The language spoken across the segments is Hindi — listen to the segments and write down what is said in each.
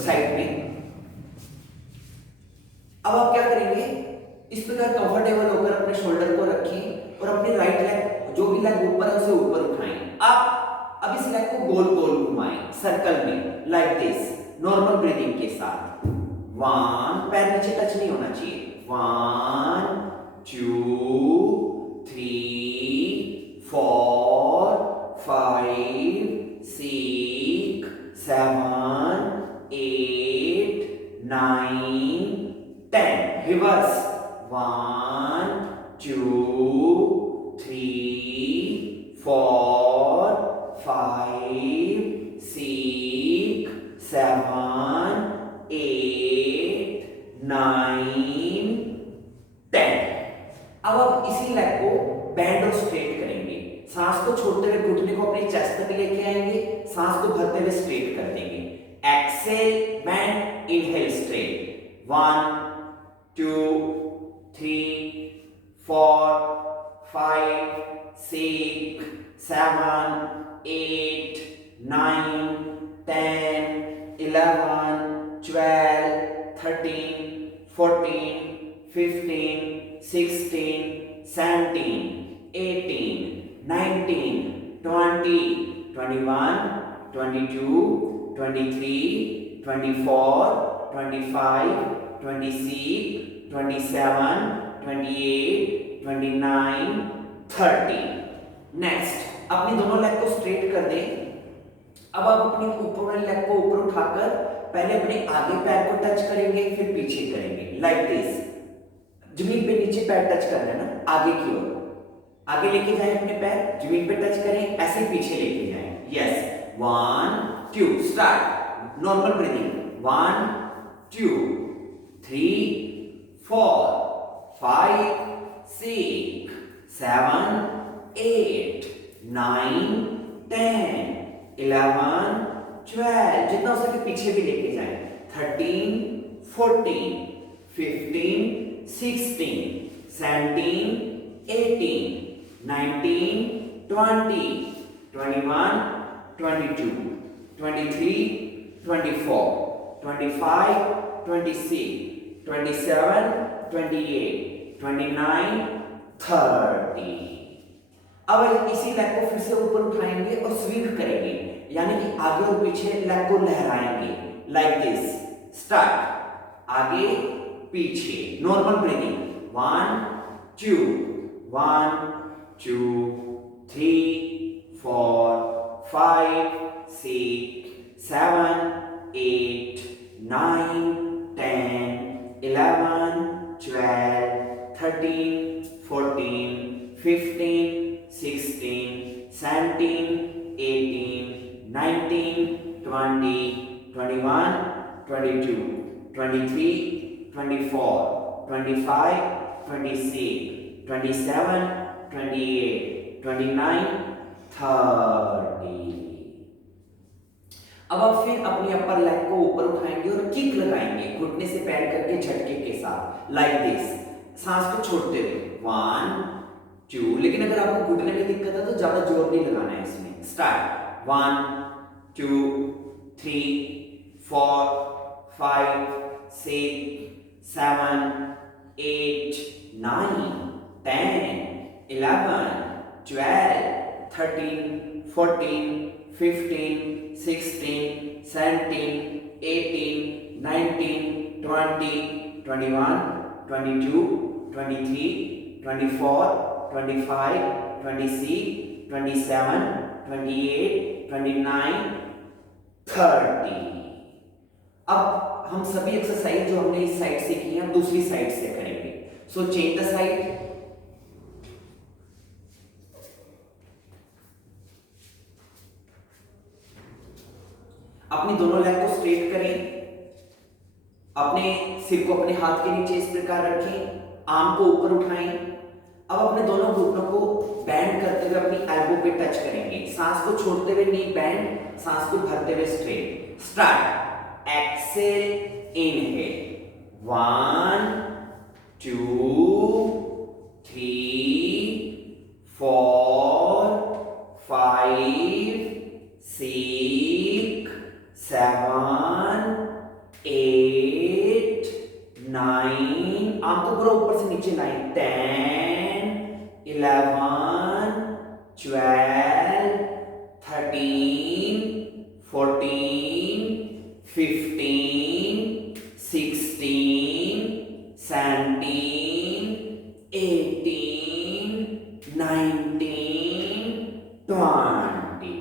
साइड में। अब आप क्या करेंगे, इस प्रकार कंफर्टेबल होकर अपने शोल्डर को रखें और अपनी राइट लेग, जो भी लेग ऊपर है उसे ऊपर उठाएं। आप अब इस लेग को गोल गोल घुमाएं सर्कल में, लाइक दिस, नॉर्मल ब्रीदिंग के साथ। 1, पैर नीचे टच नहीं होना चाहिए। 1 2 3 4 5 6 7 8 9 10, रिवर्स। 1 2 3 4 5 6 7 8 9 10। अब आप इसी लेग को बैंड और स्ट्रेट करेंगे। सांस को छोड़ते हुए घुटने को अपनी चेस्ट तक लेके आएंगे, सांस को भरते हुए स्ट्रेट कर देंगे। Exhale bend, inhale straight. 1 2 3 4 5 6 7 8 9 10 11 12 13 14 15 16 17 18 19 20 21 22 23 24 25 26 27 28 29 30। Next अपनी दोनों लेग को स्ट्रेट कर दें। अब आप अपनी ऊपर वाली लेग को ऊपर उठाकर पहले अपने आगे पैर को टच करेंगे, फिर पीछे करेंगे, लाइक दिस। जमीन पे नीचे पैर टच करना है ना, आगे की ओर आगे लेके जाएं अपने पैर, जमीन पे टच करें, ऐसे पीछे लेके जाएं। Yes, 1 2 start, normal breathing. 1 2 3 4 5 6 7 8 9 10 11 12, जितना हो सके पीछे भी लेके जाएं। 13 14 15 16 17 18 19 20 21 22 23 24 25 26 27 28 29 30। अब इसी लेग को फिर से ऊपर उठाएंगे और स्विंग करेंगे, यानी कि आगे और पीछे लेग को लहराएंगे, लाइक दिस। स्टार्ट, आगे पीछे, नॉर्मल ब्रीदिंग। 1 2 1 2 3 4 5 6 7 8 9 10 11 12 13 14 15 16 17 18 19 20 21 22 23 24 25 26 27 28 29 30। अब आप फिर अपनी अपर लेग को ऊपर उठाएंगे और किक लगाएंगे, घुटने से पैर करके झटके के साथ, लाइक दिस। सांस को छोड़ते हुए 1 2, लेकिन अगर आपको घुटने में दिक्कत है तो ज्यादा जोर नहीं लगाना है इसमें। स्टार्ट, 1 2 3 4 5 6 7 8 9 10 11 12 13 14 15 16 17 18 19 20 21 22 23 24 25 26 27 28 29 30। अब हम सभी एक्सरसाइज जो हमने इस साइड से की है दूसरी साइड से करेंगे। So change the side. अपनी दोनों लेग को स्ट्रेट करें, अपने सिर को अपने हाथ के नीचे इस प्रकार रखें, आर्म को ऊपर उठाएं। अब अपने दोनों घुटनों को बैंड करते हुए अपनी एल्बो पे टच करेंगे, सांस को छोड़ते हुए नी बैंड, सांस को भरते हुए स्ट्रेट। स्टार्ट, एक्सेल, इनहेल, 1 2 3 4 5 6 7 9, आम को पूरा ऊपर से नीचे लाइन, 10, 11, 12, 13, 14, 15, 16, 17, 18, 19, 20।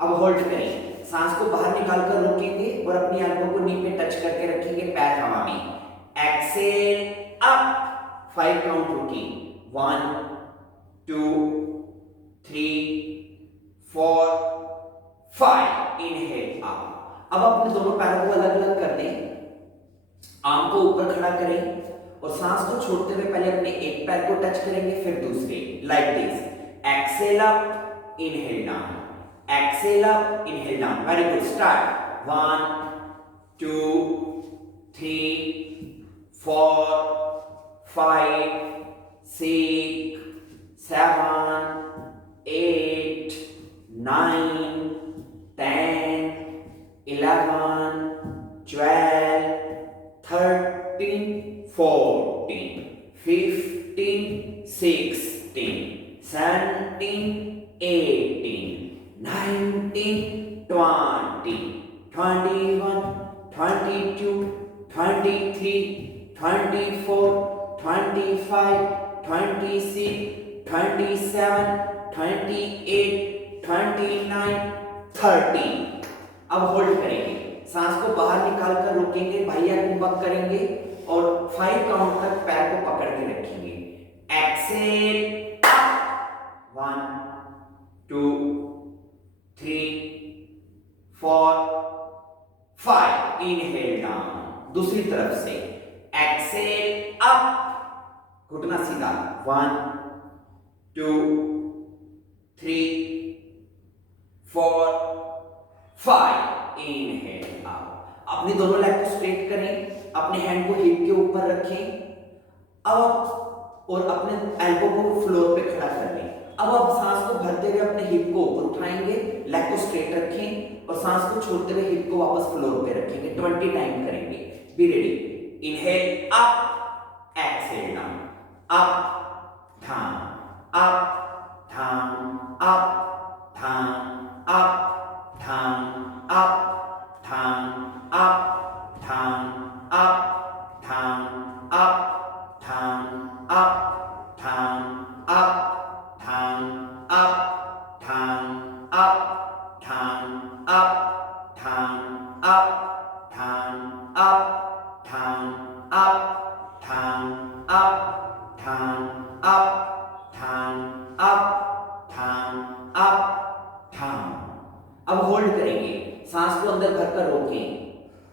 अब होल्ड करें, सांस को बाहर निकालकर रोकेंगे और अपनी एल्बो को नी पे टच करके रखेंगे, पैर हवा में। एक्सेल अप, 5 काउंट रुकिंग, 1 2 3 4 5, इनहेल अप। अब अपने दोनों पैरों को अलग अलग कर दें, आर्म को ऊपर खड़ा करें और सांस को छोड़ते हुए पहले अपने एक पैर को टच करेंगे, फिर दूसरे, like this. Exhale up, inhale down, exhale up, inhale down. Very good, start. 1 2 3 4 5 6 7 8 9 10 11 12 13 14 15 16 17 18 19 20 21 22 23 24 25 26 27 28 29 30। अब होल्ड करेंगे, सांस को बाहर निकाल कर रोकेंगे, भैया कुंभक करेंगे और 5 काउंट तक पैर को पकड़ के रखेंगे। Exhale up, 1 2 3 4 5, inhale down. दूसरी तरफ से एक्सेल अप, घुटना सीधा, 1 2 3 4 5, इनहेल आउट। अपनी दोनों लेग को स्ट्रेट करें, अपने हैंड को हिप के ऊपर रखें, अब और अपने एल्बो को फ्लोर पे खड़ा कर लें। अब आप सांस को भरते हुए अपने हिप को ऊपर उठाएंगे, लेग को स्ट्रेट रखें और सांस को छोड़ते हुए हिप को वापस फ्लोर पे रखेंगे। 20 टाइम करेंगे। Be ready. Inhale up, exhale down, up down, up down, up down, up down, up, down, up, down, up, down, up, down, up, down, up, down, up, down, up, down, up, down, up, down, up, down, up, down, up, down, up, down, up, down, up, down। अब होल्ड करेंगे, सांस को अंदर भरकर रोकें,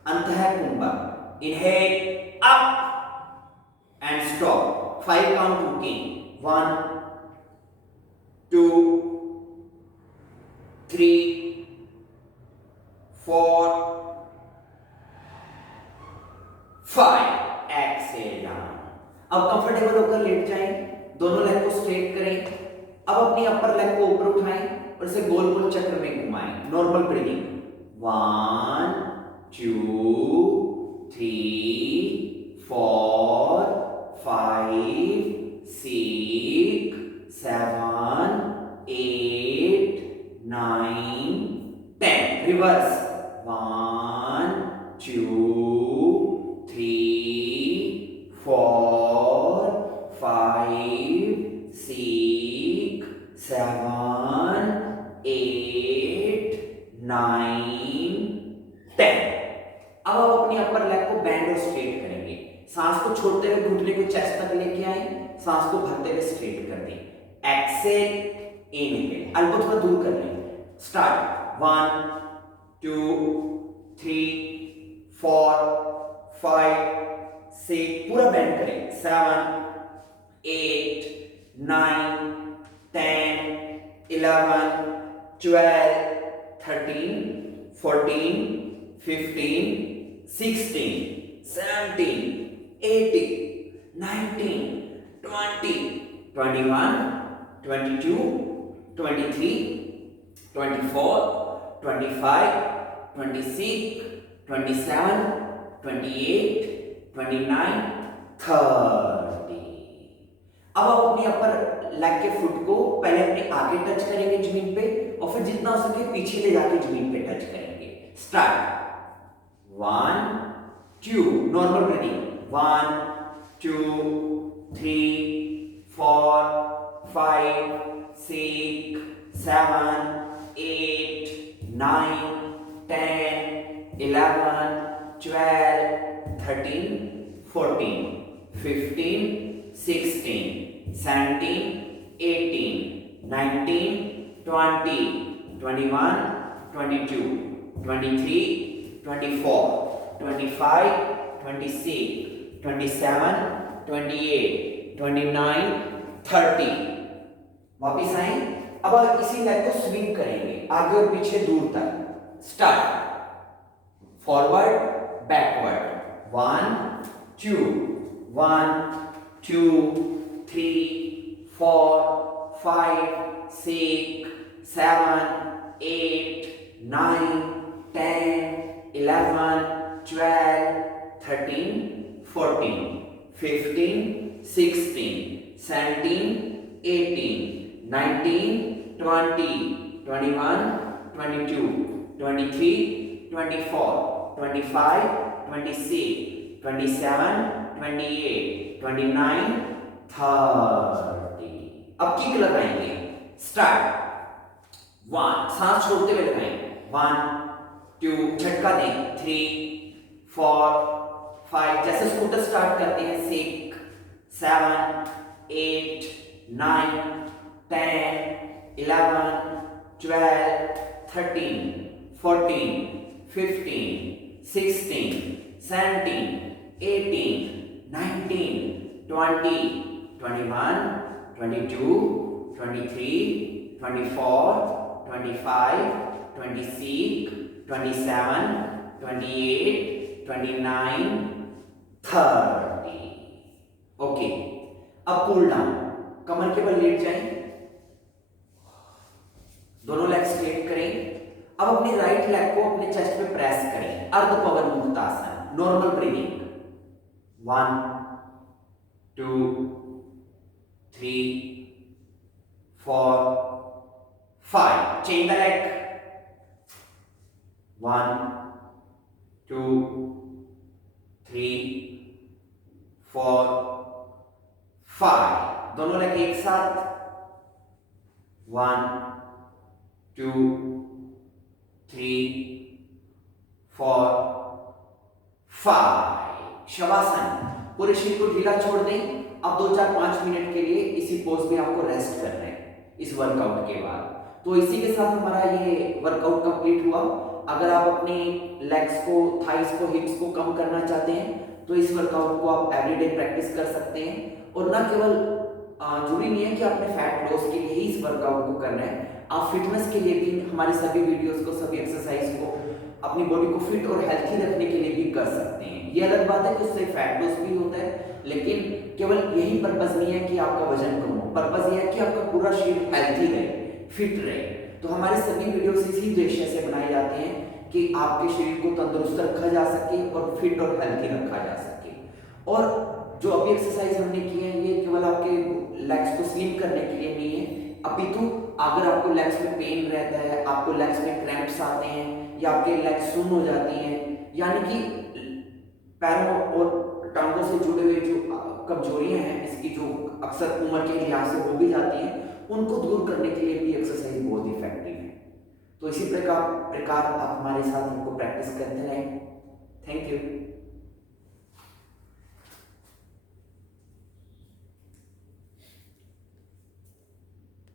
अंतः कुंभक। Inhale up and stop, 5 count रुकें, 1 2 3 4 5, एक्सेल डाउन। अब कंफर्टेबल होकर लेट जाएं, दोनों लेग को स्ट्रेट करें। अब अपनी अपर लेग को ऊपर उठाएं और इसे गोल गोल चक्र में घुमाएं। Normal breathing, 1 2 3 4 5 6 7 8 9 10। रिवर्स, 1 2 3 4 5 6 7 8 9 10। अब आप अपनी अपर लेग को बैंड और स्ट्रेट करेंगे, सांस को छोड़ते हुए घुटने को चेस्ट तक लेके आए, सांस को भरते हुए स्ट्रेट कर दें। एक्सेल, इनहेल, एल्बो थोड़ा दूर कर लें। स्टार्ट, 1 2 3 4 5 6, पूरा बैंड करें, 7 8 9 10 11 12 13 14 15 16 17 18 19 20 21 22 23 24 25 26 27 28 29 30। अब आप अपने अपर लेग के फुट को पहले अपने आगे टच करेंगे जमीन पे और फिर जितना हो सके पीछे ले जाके जमीन पे टच करेंगे। स्टार्ट। 1 2 normal breathing. 1 2 3 4 5 6 7 8 9 10 11 12 13 14 15 16 17 18 19 20 21 22 23 24 25 26 27 28 29 30। वापिस आए। अब आप इसी लेग को स्विंग करेंगे आगे और पीछे दूर तक। स्टार्ट। Forward backward. 1 2 1 2 3 4 5 6 7 8 9 10 11 12 13 14 15 16 17 18 19 20 21 22 23 24 25 26 27 28 29 30। अब किक लगाएंगे। स्टार्ट। 1 सांस छोड़ते हुए लगाएंगे। 1 2 झटका दें। 3 4 5 जैसे स्कूटर स्टार्ट करते हैं। 6 7 8 9 10 11 12 13 14 15 16 17 18 19 20 21 22 23 24 25 26 27 28 29 30। ओके। अब कूल डाउन। कमर के बल लेट जाएं। दोनों लेग स्ट्रेट करें। अब अपनी राइट लेग को अपने चेस्ट पे प्रेस करें। अर्ध पवन मुक्तासन। Normal breathing. 1 2 3 4 5 change the leg. 1 2 3 4 5 दोनों लेग एक साथ। 1 2 3 4 5 शवासन। पूरे शरीर को ढीला छोड़ दें। अब 2-4-5 मिनट के लिए इसी पोज में आपको रेस्ट करना है इस वर्कआउट के बाद। तो इसी के साथ हमारा ये वर्कआउट कंप्लीट हुआ। अगर आप अपनी लेग्स को, थाइस को, हिप्स को कम करना चाहते हैं तो इस वर्कआउट को आप एवरीडे प्रैक्टिस कर सकते हैं। और ना केवल जरूरी नहीं है कि आपने फैट लॉस के लिए ही इस वर्कआउट को करना है, आप फिटनेस के लिए भी हमारे सभी वीडियोस को, सभी एक्सरसाइज को अपनी बॉडी को फिट और हेल्थी रखने के लिए भी कर सकते हैं। ये अलग बात है कि उससे फैट लॉस भी होता है, लेकिन केवल यही पर्पस नहीं है कि आपका वजन कम हो। पर्पस ये है कि आपका पूरा शरीर हेल्थी रहे, फिट रहे। तो हमारे सभी वीडियोस इसी उद्देश्य से बनाए जाते हैं कि आपके शरीर को तंदुरुस्त रखा जा सके और फिट और हेल्थी रखा जा सके। और जो अभी एक्सरसाइज हमने की है ये केवल आपके लेग्स को स्लिम करने के लिए नहीं है, अपितु अगर आपको लेग्स में पेन रहता है, आपको लेग्स में क्रैम्प्स आते हैं या आपके लेग्स सुन्न हो जाती हैं, यानी कि पैरों और टांगों से जुड़े हुए जो कमजोरियां हैं इसकी, जो अक्सर उम्र के लिहाज से हो भी जाती हैं, उनको दूर करने के लिए भी एक्सरसाइज बहुत इफेक्टिव है। तो इसी प्रकार आप हमारे साथ इनको प्रैक्टिस करते रहें। Thank you.